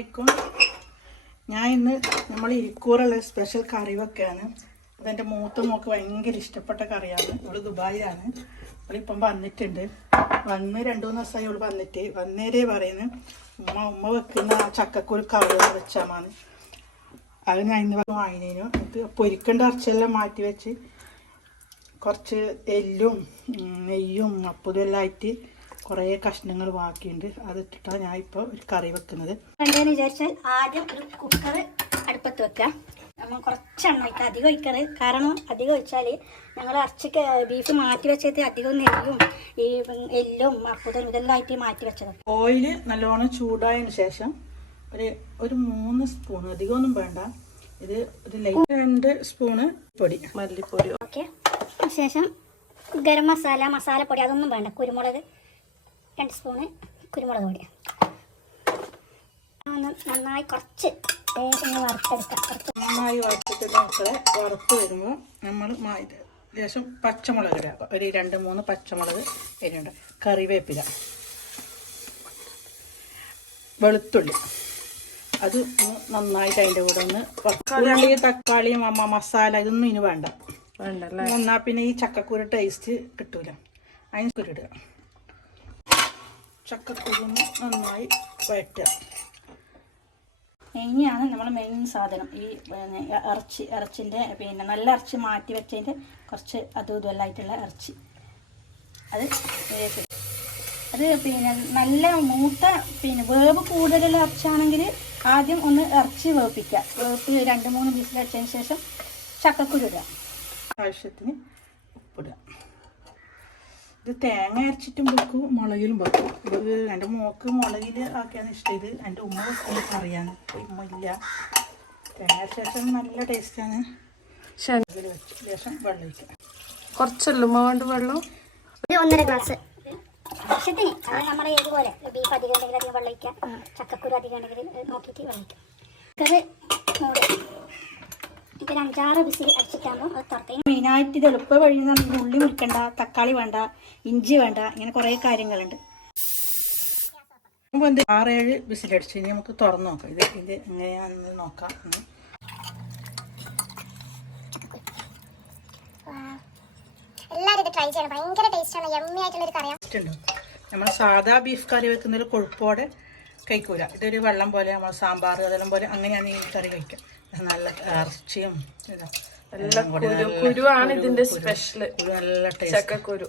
അസ്സലാമലൈക്കും. ഞാൻ ഇന്ന് നമ്മൾ ഇരിക്കൂറുള്ള സ്പെഷ്യൽ കറി വെക്കുകയാണ് അതെന്റെ മൂത്ത മോക്ക് ഭയങ്കര ഇഷ്ടപ്പെട്ട കറിയാണ്. അവൾ ദുബായിലാണ്. അവളിപ്പം വന്നിട്ടുണ്ട്. വന്ന് രണ്ടു മൂന്ന് ദിവസമായി അവൾ വന്നിട്ട്. വന്നേരേ പറയുന്നു ഉമ്മ ഉമ്മ വെക്കുന്ന ആ ചക്കക്കുരു കറി വെച്ചാമാണ്. അത് ഞാൻ ഇന്ന് വാങ്ങിനു ഇത് പൊരിക്കേണ്ട ഇറച്ചെല്ലാം മാറ്റി വെച്ച് കുറച്ച് എല്ലും നെയ്യും അപ്പുതും എല്ലാം ആയിട്ട് കുറേ കഷ്ണങ്ങൾ ബാക്കിയുണ്ട്. അതിട്ടിട്ടാണ് ഞാൻ ഇപ്പോൾ ഒരു കറി വെക്കുന്നത്. എന്താണെന്ന് വിചാരിച്ചാൽ ആദ്യം ഒരു കുക്കർ അടുപ്പത്ത് വെക്കാം. നമ്മൾ കുറച്ച് എണ്ണ അധികം ഒഴിക്കരുത്. കാരണം അധികം ഒഴിച്ചാൽ ഞങ്ങൾ ഇറച്ചിക്ക് ബീഫ് മാറ്റി വെച്ചത് അധികം നെല്ലും ഈ എല്ലും അപ്പുതലും ഇതെല്ലാം ആയിട്ട് മാറ്റി വെച്ചത്. ഓയിൽ നല്ലോണം ചൂടായതിന് ശേഷം ഒരു ഒരു മൂന്ന് സ്പൂൺ അധികമൊന്നും വേണ്ട. ഇത് ഒരു ലൈറ്റ് രണ്ട് സ്പൂണ് പൊടി. മല്ലിപ്പൊടി ഓക്കെ ശേഷം ഗരം മസാല മസാലപ്പൊടി അതൊന്നും വേണ്ട. കുരുമുളക് രണ്ട് സ്പൂണ് കുരുമുളക് പൊടി. ഒന്ന് നന്നായി കുറച്ച് ലേശം വറുത്തെടുക്കാം. കുറച്ച് നന്നായി വറുത്തിട്ട് മക്കളെ വറുത്ത് വരുമ്പോൾ നമ്മൾ ലേശം പച്ചമുളക് ഇടുക. ഒരു രണ്ട് മൂന്ന് പച്ചമുളക് എരിയുണ്ട് കറിവേപ്പില. വെളുത്തുള്ളി. അത് നന്നായിട്ട് അതിന്റെ കൂടെ ഒന്ന് തക്കാളി. തക്കാളിയും അമ്മ മസാല ഇതൊന്നും ഇനി വേണ്ട. വേണ്ടല്ലേ എന്നാൽ പിന്നെ ഈ ചക്കക്കുരു ടേസ്റ്റ് കിട്ടൂല. അതിന് കുരുടുക ചക്കക്കുരു ഒന്ന് നന്നായി വഴറ്റുക. ഇനിയാണ് നമ്മൾ മെയിൻ സാധനം. ഈ പിന്നെ ഇറച്ചി ഇറച്ചിന്റെ പിന്നെ നല്ല ഇറച്ചി മാറ്റി വെച്ചതിന്റെ കുറച്ച് അതും ഇതുമെല്ലായിട്ടുള്ള ഇറച്ചി. അത്. അത് പിന്നെ നല്ല മൂത്ത പിന്നെ വേവ് കൂടുതലുള്ള ഇറച്ചാണെങ്കിൽ ആദ്യം ഒന്ന് ഇറച്ചി വേവിപ്പിക്കുക. വേവിപ്പ് രണ്ട് മൂന്ന് വിസിലടിച്ചതിന് ശേഷം ചക്കക്കുരു ഇടുക. ആവശ്യത്തിന് ഉപ്പിടുക. ഇത് തേങ്ങ അരച്ചിട്ടും വെക്കും മുളകിലും വെക്കും. ഇത് എന്റെ മോക്ക് മുളകിൽ ആക്കിയാണ് ഇഷ്ടം. ഇത് എന്റെ ഉമ്മ വെക്കുമ്പോൾ അറിയാന്ന് ഉമ്മ ഇല്ല. തേങ്ങ അരച്ച ശേഷം നല്ല ടേസ്റ്റാണ് ശരി വെച്ചു ശേഷം വെള്ളം ഒഴിക്കുക കുറച്ചല്ലുമ്മ കൊണ്ട് വെള്ളം? ഒന്നര ഗ്ലാസ്. ആവശ്യത്തിന് അത് നമ്മുടെ ഏതുപോലെ ബീഫ് അധികം ഉണ്ടെങ്കിൽ അധികം വെള്ളം ഒഴിക്കാം ചക്കക്കുരു അധികം ഉണ്ടെങ്കിൽ നോക്കിയിട്ട് വെള്ളം ഒഴിക്കാം മൂടി ഒരു അഞ്ചാറ് വിസിൽ അടിച്ചിട്ടാകുമ്പോൾ അത് തുറക്കും മെയിനായിട്ട് ഇത് എളുപ്പ വഴി നമുക്ക് ഉള്ളി മുറിക്കണ്ട തക്കാളി വേണ്ട ഇഞ്ചി വേണ്ട ഇങ്ങനെ കുറേ കാര്യങ്ങളുണ്ട്. നമുക്ക് എന്ത് ആറേഴ് വിസിലടിച്ച് ഇനി നമുക്ക് തുറന്ന് നോക്കാം. ഇത് ഇത് എങ്ങനെയാണെന്ന് നോക്കാം. എല്ലാവരും ഇത് ട്രൈ ചെയ്യണം. ഭയങ്കര ടേസ്റ്റാണ് യമ്മി ആയിട്ടുള്ള ഒരു കറിയാണ് ടേസ്റ്റ് ഉണ്ട്. നമ്മൾ സാധാ ബീഫ് കറി വെക്കുന്നതിൽ കൊഴുപ്പോടെ കഴിക്കൂല. ഇതൊരു വെള്ളം പോലെ നമ്മൾ സാമ്പാർ അതെല്ലാം പോലെ അങ്ങനെയാണ് ഈ കറി കഴിക്കുക നല്ല ഇറച്ചിയും ഇതാ. നല്ല കുരുവാണ് ഇതിന്റെ. സ്പെഷ്യൽ നല്ല ടേസ്റ്റ് ചക്കക്കുരു.